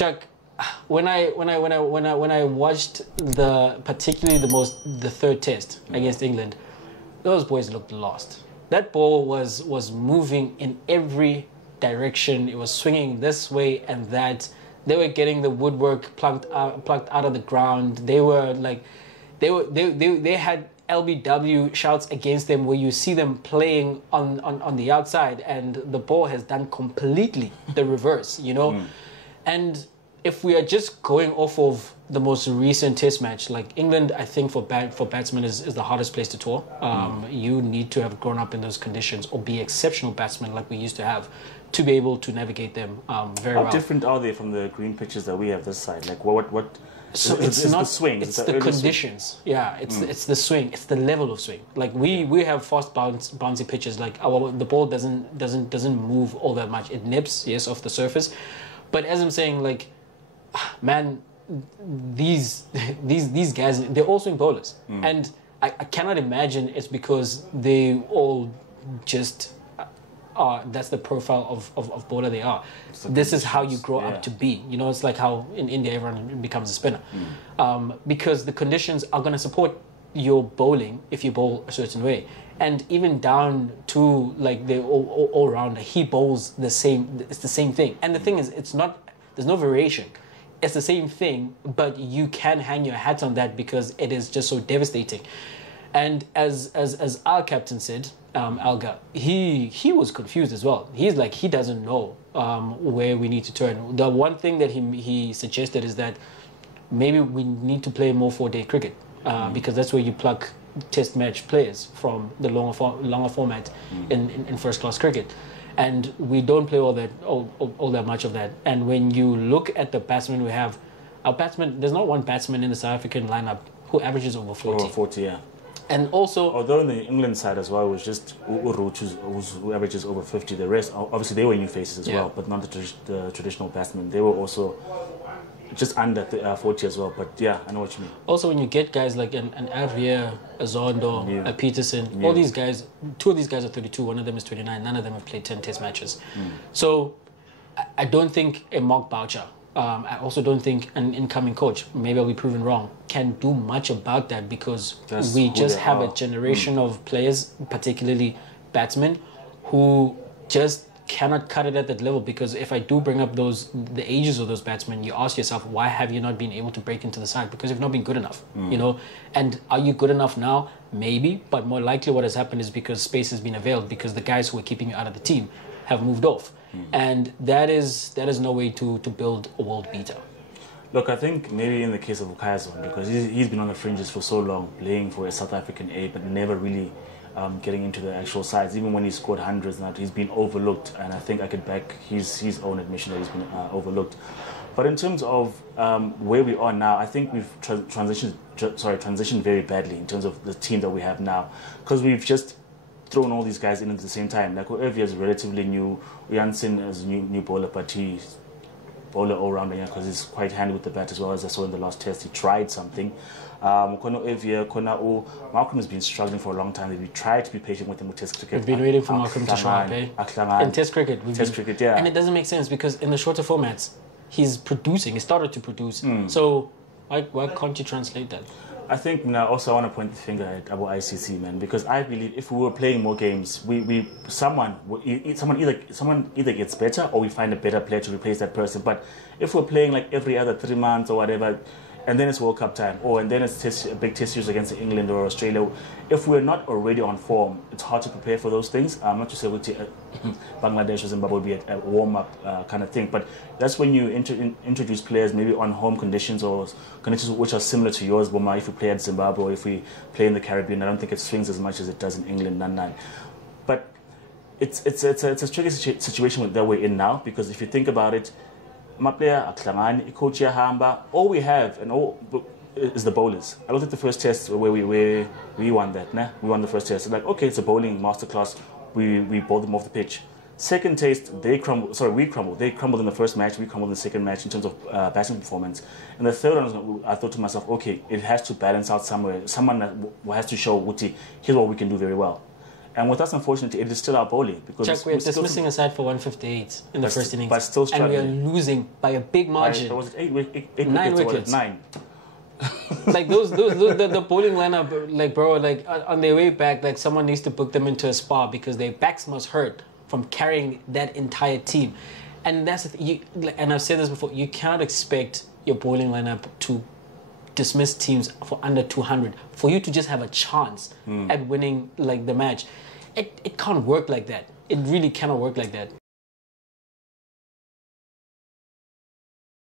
Chuck, when I watched particularly the third test against England, those boys looked lost. That ball was moving in every direction. It was swinging this way and that. They were getting the woodwork plucked out of the ground. They were like, they had LBW shouts against them where you see them playing on the outside, and the ball has done completely the reverse, you know. And if we are just going off of the most recent test match, like England, I think for batsmen is the hardest place to tour. You need to have grown up in those conditions or be exceptional batsmen like we used to have to be able to navigate them very well. How different are they from the green pitches that we have this side? Like what? So it's not the swing. It's the conditions. Swing. Yeah, it's the swing. It's the level of swing. Like we have fast bouncy pitches. Like the ball doesn't move all that much. It nips, yes, off the surface. But as I'm saying, like, man, these guys, they're all swing bowlers, and I cannot imagine it's because they all just that's the profile of bowler they are. This is how you grow up to be. You know, it's like how in India everyone becomes a spinner, because the conditions are going to support your bowling if you bowl a certain way. And even down to like the all rounder, he bowls the same. It's the same thing. And the thing is, it's not. There's no variation. It's the same thing, but you can hang your hat on that because it is just so devastating. And as our captain said, Alga, he was confused as well. He's like, he doesn't know where we need to turn. The one thing that he suggested is that maybe we need to play more 4-day cricket because that's where you pluck test match players from the longer format in first class cricket. And we don't play all that much of that. And when you look at the batsmen we have, our batsmen, there's not one batsman in the South African lineup who averages over 40. Over 40, yeah. And also, although in the England side as well, it was just Uru who averages over 50. The rest, obviously, they were new faces as well, but not the traditional batsmen. They were also just under 40 as well. But yeah, I know what you mean. Also, when you get guys like an Avrier, a Zondo, a Peterson, all these guys, 2 of these guys are 32, one of them is 29, none of them have played 10 test matches. So I don't think a Mark Boucher, I also don't think an incoming coach, maybe I'll be proven wrong, can do much about that because we just have a generation of players, particularly batsmen, who just cannot cut it at that level. Because if I do bring up the ages of those batsmen, you ask yourself, why have you not been able to break into the side? Because you've not been good enough, you know. And are you good enough now? Maybe, but more likely what has happened is because space has been availed because the guys who are keeping you out of the team have moved off. And that is no way to build a world beater. Look, I think maybe in the case of Ukayazon, because he's been on the fringes for so long, playing for a South African A, but never really getting into the actual sides. Even when he scored hundreds now, he's been overlooked, and I think I could back his own admission that he's been overlooked. But in terms of where we are now, I think we've transitioned very badly in terms of the team that we have now, because we've just thrown all these guys in at the same time. Like Evie is relatively new, Janssen is a new bowler, but he's bowler all-rounder because he's quite handy with the bat as well. As I saw in the last test, he tried something. Malcolm has been struggling for a long time. We tried to be patient with him with test cricket. We've been waiting for Malcolm to show up, in test cricket. Yeah. And it doesn't make sense because in the shorter formats, he's producing. He started to produce. So why can't you translate that? I think now also I want to point the finger at our ICC, man, because I believe if we were playing more games, someone either gets better or we find a better player to replace that person. But if we're playing like every other 3 months or whatever, and then it's World Cup time, and then it's a big test series against England or Australia, if we're not already on form, it's hard to prepare for those things. I'm not to say Bangladesh or Zimbabwe would be a warm-up kind of thing, but that's when you introduce players maybe on home conditions or conditions which are similar to yours, Boma, if we play at Zimbabwe or if we play in the Caribbean. I don't think it swings as much as it does in England, But it's a tricky situation that we're in now, because if you think about it, player coach all we have is the bowlers. I looked at the first test where we won that. We won the first test. Like, okay, it's a bowling masterclass. We bowled them off the pitch. Second test, we crumbled. They crumbled in the first match. We crumbled in the second match in terms of batting performance. And the third one, I thought to myself, okay, it has to balance out somewhere. Someone has to show Wuti, here's what we can do very well. And with us, unfortunately, it is still our bowling. Because Chuck, we're dismissing a side for 158 in the first innings. But still struggling. And we are losing by a big margin. Was it 8 9 wickets? wickets. 9. Like the bowling lineup, like bro, like on their way back, like someone needs to book them into a spa because their backs must hurt from carrying that entire team. And that's and I've said this before, you cannot expect your bowling lineup to dismiss teams for under 200 for you to just have a chance at winning like the match. It can't work like that. It really cannot work like that.